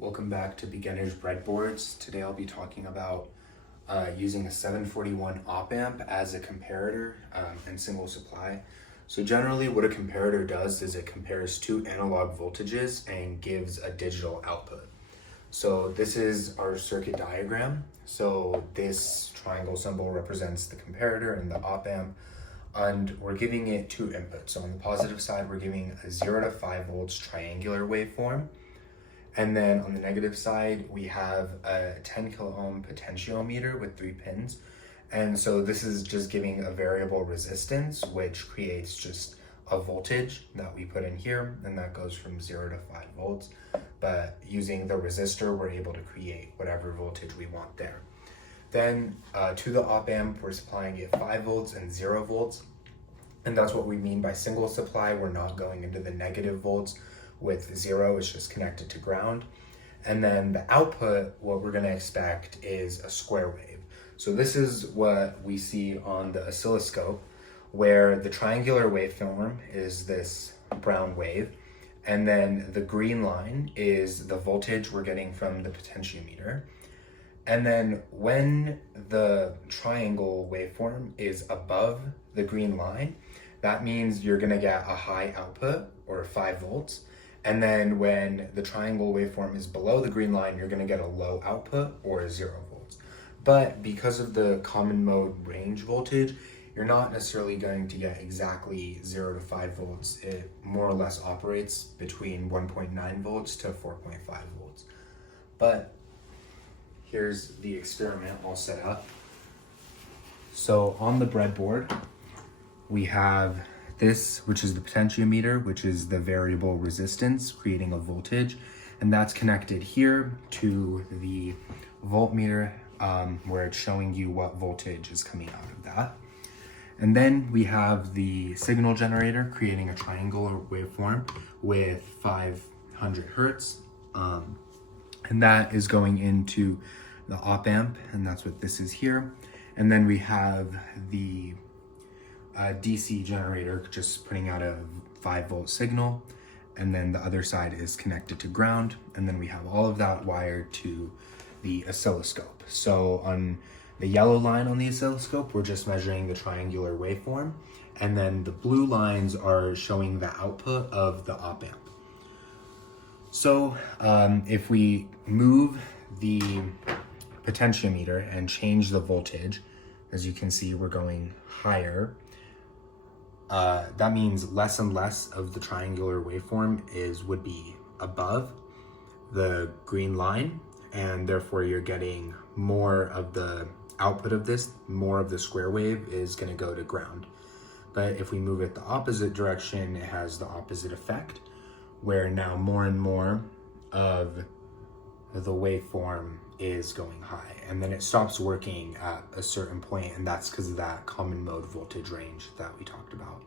Welcome back to Beginner's Breadboards. Today I'll be talking about using a 741 op amp as a comparator in single supply. So generally what a comparator does is it compares two analog voltages and gives a digital output. So this is our circuit diagram. So this triangle symbol represents the comparator and the op amp, and we're giving it two inputs. So on the positive side, we're giving a 0 to 5 volts triangular waveform. And then on the negative side, we have a 10 kilo ohm potentiometer with 3 pins. And so this is just giving a variable resistance, which creates just a voltage that we put in here, and that goes from 0 to 5 volts. But using the resistor, we're able to create whatever voltage we want there. Then to the op amp, we're supplying it 5 volts and 0 volts. And that's what we mean by single supply. We're not going into the negative volts. With 0, it's just connected to ground. And then the output, what we're gonna expect is a square wave. So this is what we see on the oscilloscope, where the triangular waveform is this brown wave, and then the green line is the voltage we're getting from the potentiometer. And then when the triangle waveform is above the green line, that means you're gonna get a high output, or 5 volts. And then when the triangle waveform is below the green line, you're gonna get a low output, or 0 volts. But because of the common mode range voltage, you're not necessarily going to get exactly 0 to 5 volts. It more or less operates between 1.9 volts to 4.5 volts. But here's the experiment all set up. So on the breadboard, we have this, which is the potentiometer, which is the variable resistance, creating a voltage. And that's connected here to the voltmeter, where it's showing you what voltage is coming out of that. And then we have the signal generator creating a triangular waveform with 500 hertz. And that is going into the op amp, and that's what this is here. And then we have the DC generator just putting out a 5 volt signal, and then the other side is connected to ground, and then we have all of that wired to the oscilloscope. So on the yellow line on the oscilloscope, we're just measuring the triangular waveform, and then the blue lines are showing the output of the op amp. So if we move the potentiometer and change the voltage, as you can see, we're going higher. That means less and less of the triangular waveform would be above the green line, and therefore you're getting more of the output of this, more of the square wave is going to go to ground. But if we move it the opposite direction, it has the opposite effect, where now more and more of the waveform is going high, and then it stops working at a certain point, and that's because of that common mode voltage range that we talked about.